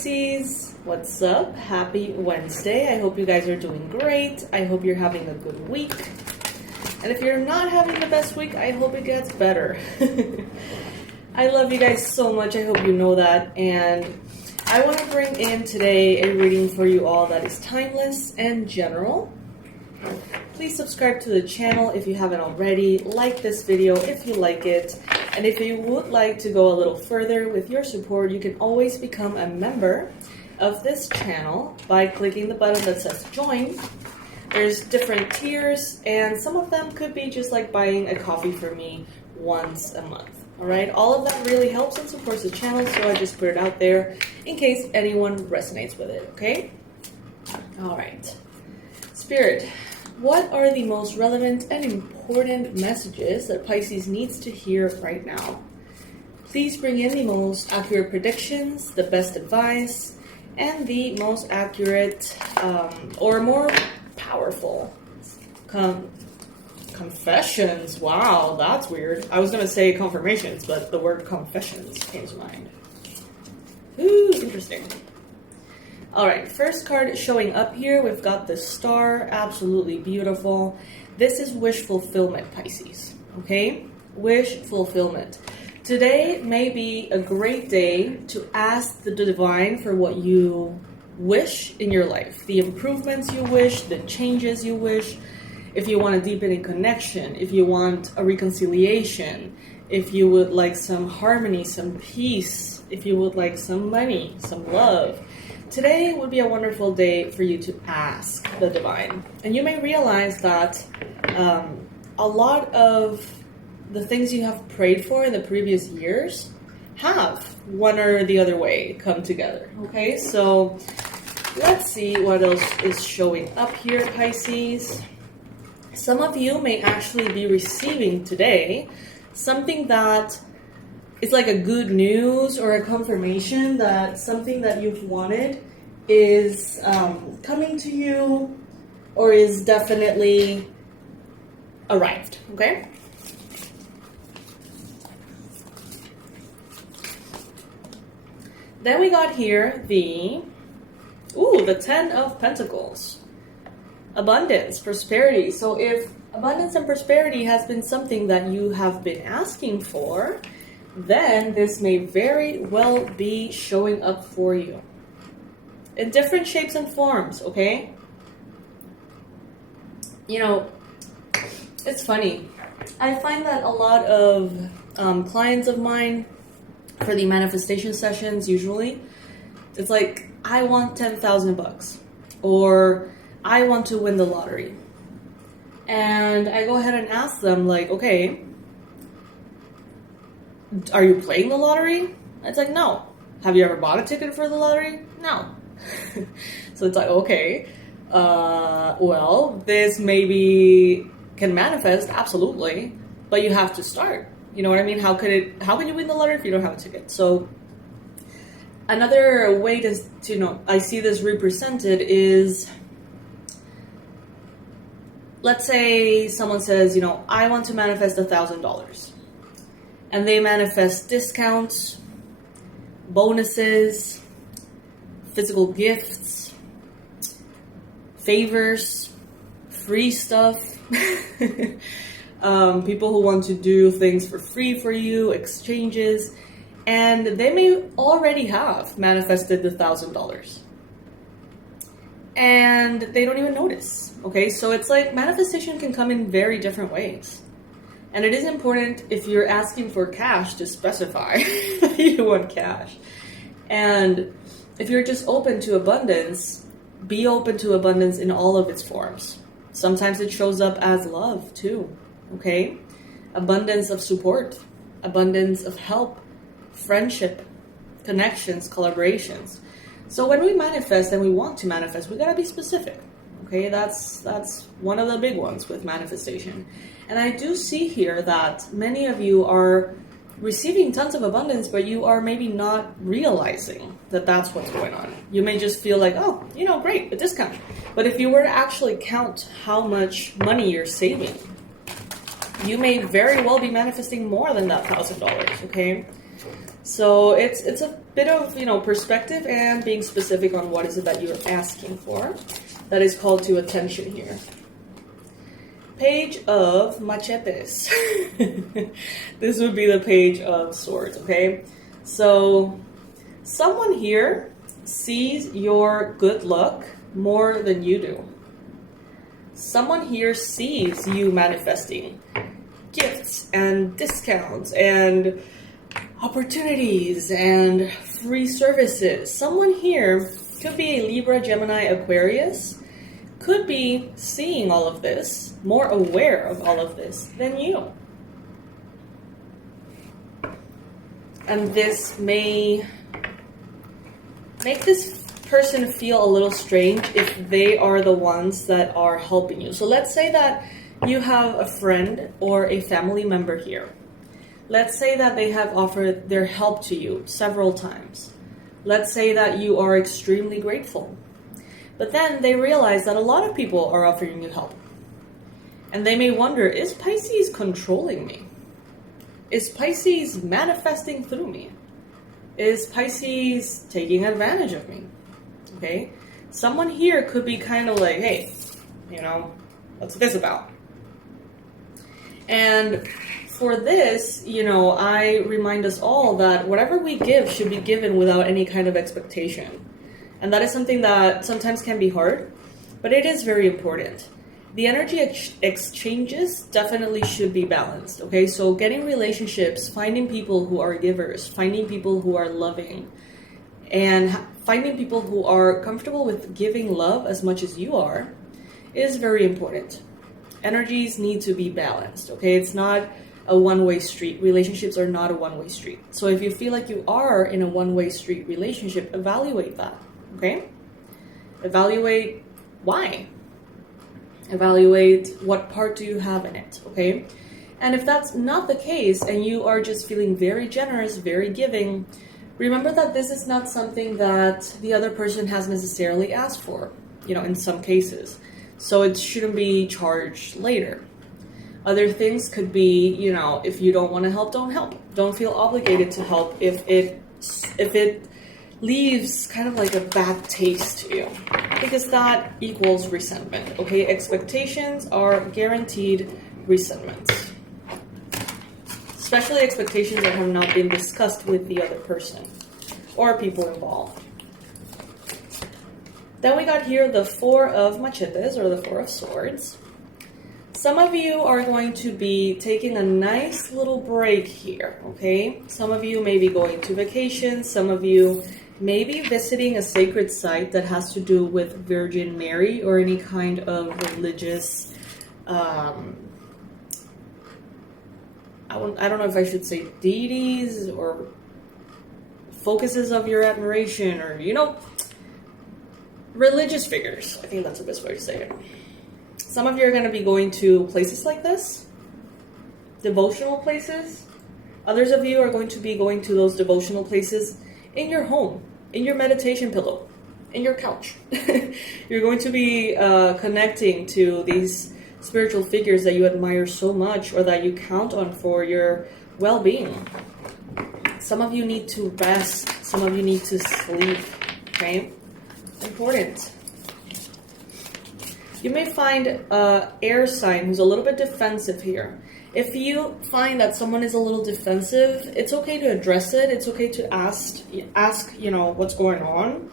Pisces, what's up? Happy Wednesday. I hope you guys are doing great. I hope you're having a good week. And if you're not having the best week, I hope it gets better. I love you guys so much. I hope you know that. And I want to bring in today a reading for you all that is timeless and general. Please subscribe to the channel if you haven't already. Like this video if you like it. And if you would like to go a little further with your support, you can always become a member of this channel by clicking the button that says join. There's different tiers, and some of them could be just like buying a coffee for me once a month. All right, all of that really helps and supports the channel, so I just put it out there in case anyone resonates with it, okay? All right. Spirit, what are the most relevant and important messages that Pisces needs to hear right now? Please bring in the most accurate predictions, the best advice, and the most accurate or more powerful confessions. Wow, that's weird. I was going to say confirmations, but the word confessions came to mind. Ooh, interesting. All right, first card showing up here, we've got the Star, absolutely beautiful. This is wish fulfillment, Pisces, okay? Wish fulfillment. Today may be a great day to ask the divine for what you wish in your life, the improvements you wish, the changes you wish, if you want to deepen in connection, if you want a reconciliation, if you would like some harmony, some peace, if you would like some money, some love. Today would be a wonderful day for you to ask the divine. And you may realize that a lot of the things you have prayed for in the previous years have one or the other way come together. Okay, so let's see what else is showing up here, Pisces. Some of you may actually be receiving today something that it's like a good news or a confirmation that something that you've wanted is coming to you or is definitely arrived, okay? Then we got here the 10 of Pentacles. Abundance, prosperity. So if abundance and prosperity has been something that you have been asking for, then this may very well be showing up for you in different shapes and forms, okay? You know, it's funny. I find that a lot of clients of mine for the manifestation sessions, usually, it's like, I want $10,000 or I want to win the lottery. And I go ahead and ask them like, okay, are you playing the lottery? It's like, no. Have you ever bought a ticket for the lottery? No. So it's like, okay, well, this maybe can manifest, absolutely, but you have to start. You know what I mean? How can you win the lottery if you don't have a ticket? So another way to you know, I see this represented is, let's say someone says, you know, I want to manifest $1,000. And they manifest discounts, bonuses, physical gifts, favors, free stuff, people who want to do things for free for you, exchanges, and they may already have manifested the $1,000. And they don't even notice, okay? So it's like manifestation can come in very different ways. And it is important, if you're asking for cash, to specify that you want cash. And if you're just open to abundance, be open to abundance in all of its forms. Sometimes it shows up as love too, okay? Abundance of support, abundance of help, friendship, connections, collaborations. So when we manifest and we want to manifest, we gotta be specific, okay? That's one of the big ones with manifestation. And I do see here that many of you are receiving tons of abundance, but you are maybe not realizing that that's what's going on. You may just feel like, oh, you know, great, a discount. But if you were to actually count how much money you're saving, you may very well be manifesting more than that $1,000, okay? So it's a bit of, perspective and being specific on what is it that you're asking for that is called to attention here. Page of machetes. This would be the page of swords, okay? So someone here sees your good luck more than you do. Someone here sees you manifesting gifts and discounts and opportunities and free services. Someone here could be a Libra, Gemini, Aquarius, could be seeing all of this, more aware of all of this than you. And this may make this person feel a little strange if they are the ones that are helping you. So let's say that you have a friend or a family member here. Let's say that they have offered their help to you several times. Let's say that you are extremely grateful. But then they realize that a lot of people are offering you help. And they may wonder, is Pisces controlling me? Is Pisces manifesting through me? Is Pisces taking advantage of me? Okay? Someone here could be kind of like, hey, what's this about? And for this, I remind us all that whatever we give should be given without any kind of expectation. And that is something that sometimes can be hard, but it is very important. The energy exchanges definitely should be balanced, okay? So getting relationships, finding people who are givers, finding people who are loving, and finding people who are comfortable with giving love as much as you are is very important. Energies need to be balanced, okay? It's not a one-way street. Relationships are not a one-way street. So if you feel like you are in a one-way street relationship, evaluate that, okay? Evaluate why. Evaluate what part do you have in it, okay? And if that's not the case and you are just feeling very generous, very giving, remember that this is not something that the other person has necessarily asked for, in some cases. So it shouldn't be charged later. Other things could be, if you don't want to help, don't help. Don't feel obligated to help if it leaves kind of like a bad taste to you, because that equals resentment, okay? Expectations are guaranteed resentment, especially expectations that have not been discussed with the other person or people involved. Then we got here the Four of Machetes, or the Four of Swords. Some of you are going to be taking a nice little break here, okay? Some of you may be going to vacation. Some of you may be visiting a sacred site that has to do with Virgin Mary or any kind of religious, I don't know if I should say deities or focuses of your admiration, or, religious figures. I think that's the best way to say it. Some of you are going to be going to places like this, devotional places. Others of you are going to be going to those devotional places in your home, in your meditation pillow, in your couch. You're going to be connecting to these spiritual figures that you admire so much or that you count on for your well-being. Some of you need to rest. Some of you need to sleep, okay? Important. You may find an air sign who's a little bit defensive here. If you find that someone is a little defensive, it's okay to address it. It's okay to ask, what's going on.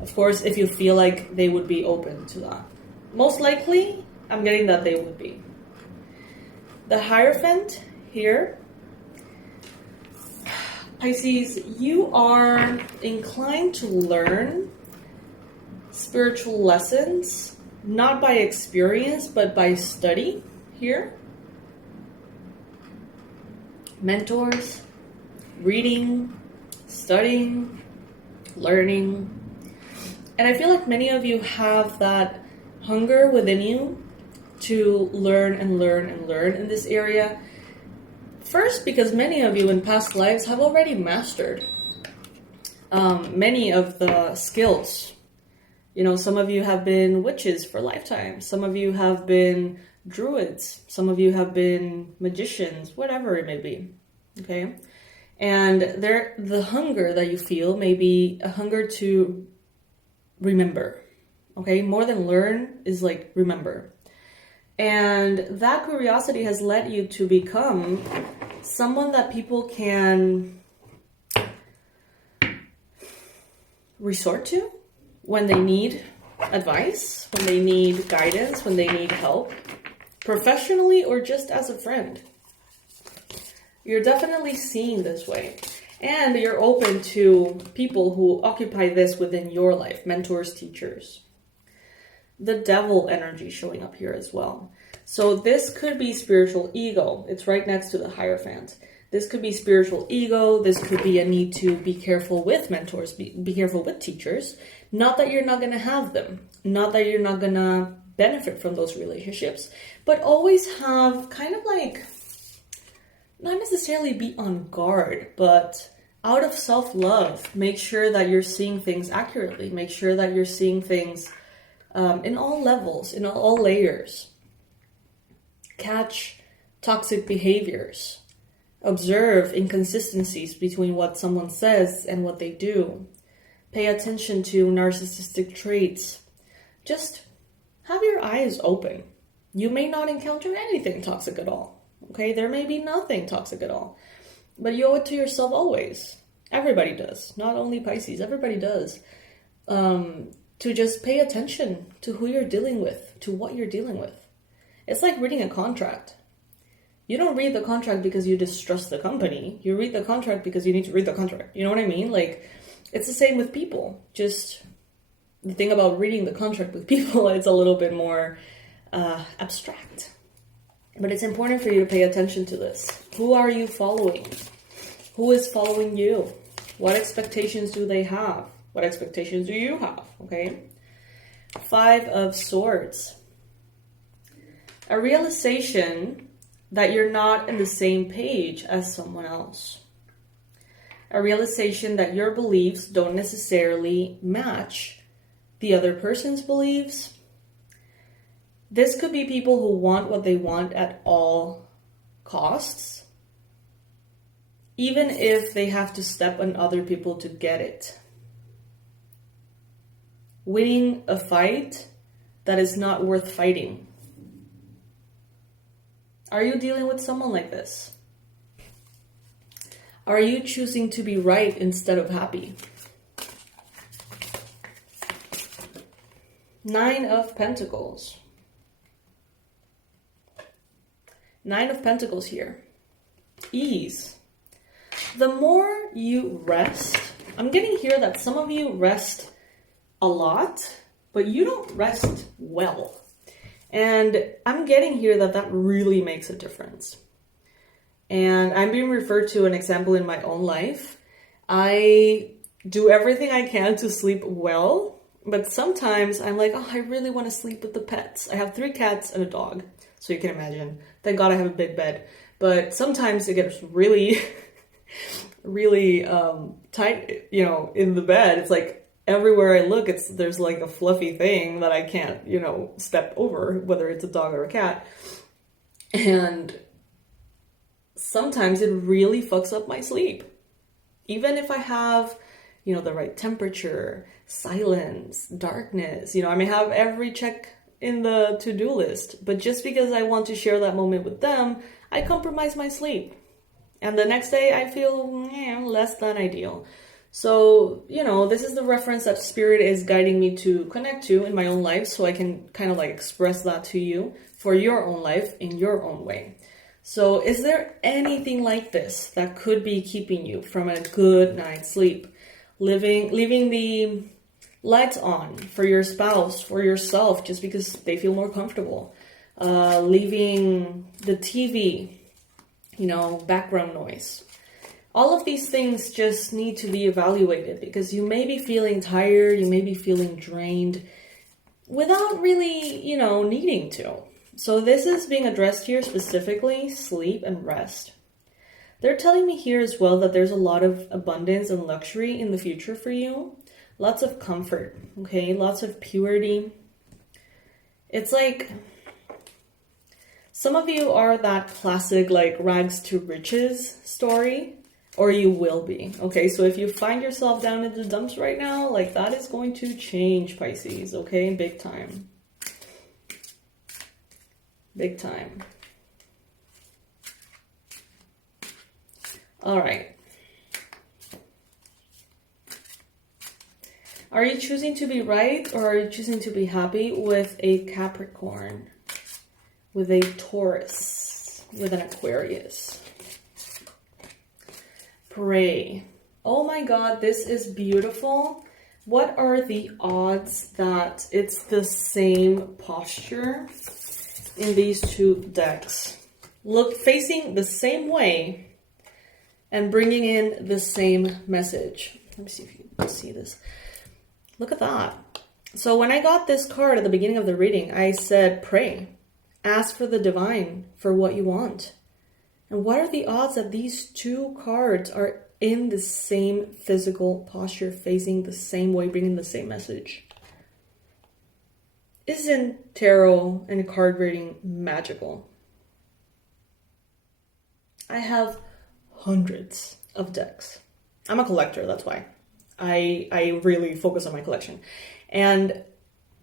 Of course, if you feel like they would be open to that. Most likely, I'm getting that they would be. The Hierophant here. Pisces, you are inclined to learn spiritual lessons, not by experience, but by study here. Mentors, reading, studying, learning. And I feel like many of you have that hunger within you to learn and learn and learn in this area. First, because many of you in past lives have already mastered many of the skills. Some of you have been witches for lifetimes. Some of you have been druids. Some of you have been magicians, whatever it may be. Okay? And the hunger that you feel may be a hunger to remember. Okay, more than learn is like remember. And that curiosity has led you to become someone that people can resort to when they need advice, when they need guidance, when they need help, professionally or just as a friend. You're definitely seen this way. And you're open to people who occupy this within your life, mentors, teachers. The devil energy showing up here as well. So this could be spiritual ego. It's right next to the Hierophant. This could be spiritual ego. This could be a need to be careful with mentors, be careful with teachers. Not that you're not going to have them. Not that you're not going to benefit from those relationships. But always have kind of like, not necessarily be on guard, but out of self-love, make sure that you're seeing things accurately. Make sure that you're seeing things in all levels, in all layers. Catch toxic behaviors. Observe inconsistencies between what someone says and what they do. Pay attention to narcissistic traits. Just have your eyes open. You may not encounter anything toxic at all. Okay, there may be nothing toxic at all. But you owe it to yourself always. Everybody does. Not only Pisces, everybody does. To just pay attention to who you're dealing with, to what you're dealing with. It's like reading a contract. You don't read the contract because you distrust the company. You read the contract because you need to read the contract. You know what I mean? Like, it's the same with people. Just the thing about reading the contract with people, it's a little bit more abstract. But it's important for you to pay attention to this. Who are you following? Who is following you? What expectations do they have? What expectations do you have? Okay. 5 of Swords. A realization that you're not in the same page as someone else. A realization that your beliefs don't necessarily match the other person's beliefs. This could be people who want what they want at all costs, even if they have to step on other people to get it. Winning a fight that is not worth fighting. Are you dealing with someone like this? Are you choosing to be right instead of happy? 9 of Pentacles. 9 of Pentacles here. Ease. The more you rest, I'm getting here that some of you rest a lot, but you don't rest well. And I'm getting here that that really makes a difference. And I'm being referred to an example in my own life. I do everything I can to sleep well, but sometimes I'm like, oh, I really want to sleep with the pets. I have 3 cats and a dog, so you can imagine. Thank God I have a big bed. But sometimes it gets really, really tight, you know, in the bed. It's like, everywhere I look, there's like a fluffy thing that I can't, you know, step over, whether it's a dog or a cat. And sometimes it really fucks up my sleep. Even if I have, you know, the right temperature, silence, darkness, you know, I may have every check in the to-do list, but just because I want to share that moment with them, I compromise my sleep. And the next day I feel less than ideal. So, you know, this is the reference that Spirit is guiding me to connect to in my own life, so I can kind of like express that to you for your own life in your own way. So is there anything like this that could be keeping you from a good night's sleep? Leaving the lights on for your spouse, for yourself, just because they feel more comfortable. Leaving the TV, you know, background noise. All of these things just need to be evaluated because you may be feeling tired, you may be feeling drained without really, you know, needing to. So this is being addressed here specifically, sleep and rest. They're telling me here as well that there's a lot of abundance and luxury in the future for you. Lots of comfort, okay? Lots of purity. It's like some of you are that classic like rags to riches story. Or you will be. Okay, so if you find yourself down in the dumps right now, like that is going to change, Pisces, okay? Big time. Big time. All right. Are you choosing to be right, or are you choosing to be happy with a Capricorn, with a Taurus, with an Aquarius? Pray. Oh my God, this is beautiful. What are the odds that it's the same posture in these two decks? Look, facing the same way and bringing in the same message. Let me see if you can see this. Look at that. So when I got this card at the beginning of the reading, I said, pray. Ask for the divine for what you want. And what are the odds that these two cards are in the same physical posture, facing the same way, bringing the same message? Isn't tarot and card reading magical? I have hundreds of decks. I'm a collector, that's why. I really focus on my collection. And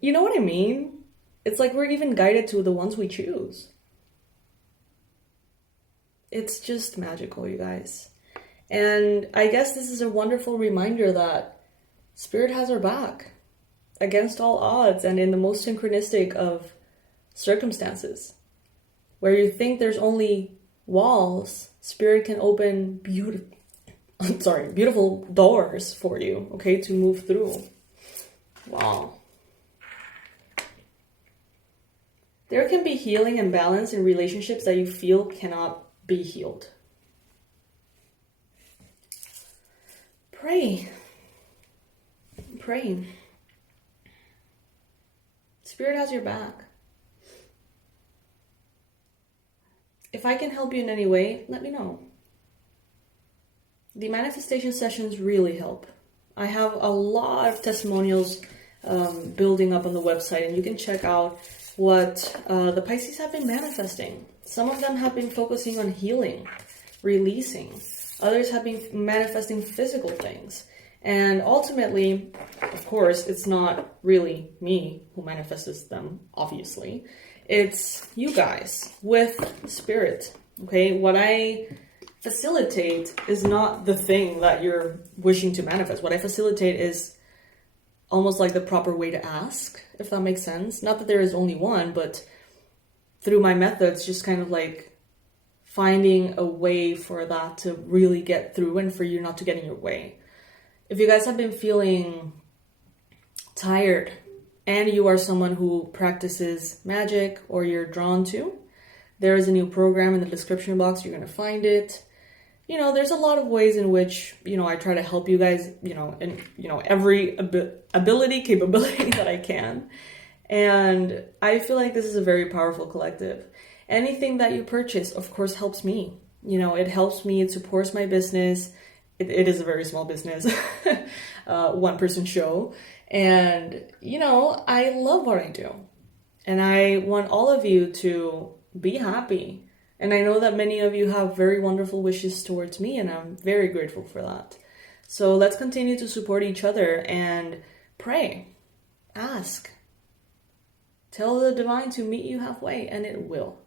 you know what I mean? It's like we're even guided to the ones we choose. It's just magical, you guys. And I guess this is a wonderful reminder that Spirit has our back against all odds and in the most synchronistic of circumstances. Where you think there's only walls, Spirit can open beautiful doors for you, okay, to move through. Wow. There can be healing and balance in relationships that you feel cannot be healed. Pray. Pray. Spirit has your back. If I can help you in any way, let me know. The manifestation sessions really help. I have a lot of testimonials building up on the website, and you can check out what the Pisces have been manifesting. Some of them have been focusing on healing, releasing. Others have been manifesting physical things. And ultimately, of course, it's not really me who manifests them, obviously. It's you guys with Spirit, okay? What I facilitate is not the thing that you're wishing to manifest. What I facilitate is almost like the proper way to ask, if that makes sense. Not that there is only one, but through my methods, just kind of like finding a way for that to really get through and for you not to get in your way. If you guys have been feeling tired and you are someone who practices magic or you're drawn to, there is a new program in the description box. You're going to find it. You know, there's a lot of ways in which, you know, I try to help you guys, you know, in, you know, every capability that I can. And I feel like this is a very powerful collective. Anything that you purchase, of course, helps me. You know, it helps me. It supports my business. It is a very small business, one-person show. And, you know, I love what I do. And I want all of you to be happy. And I know that many of you have very wonderful wishes towards me, and I'm very grateful for that. So let's continue to support each other and pray, ask, tell the divine to meet you halfway, and it will.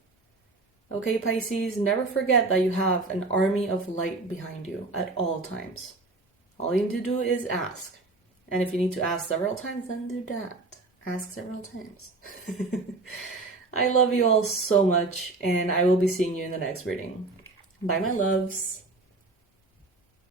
Okay, Pisces, never forget that you have an army of light behind you at all times. All you need to do is ask. And if you need to ask several times, then do that. Ask several times. I love you all so much, and I will be seeing you in the next reading. Bye, my loves.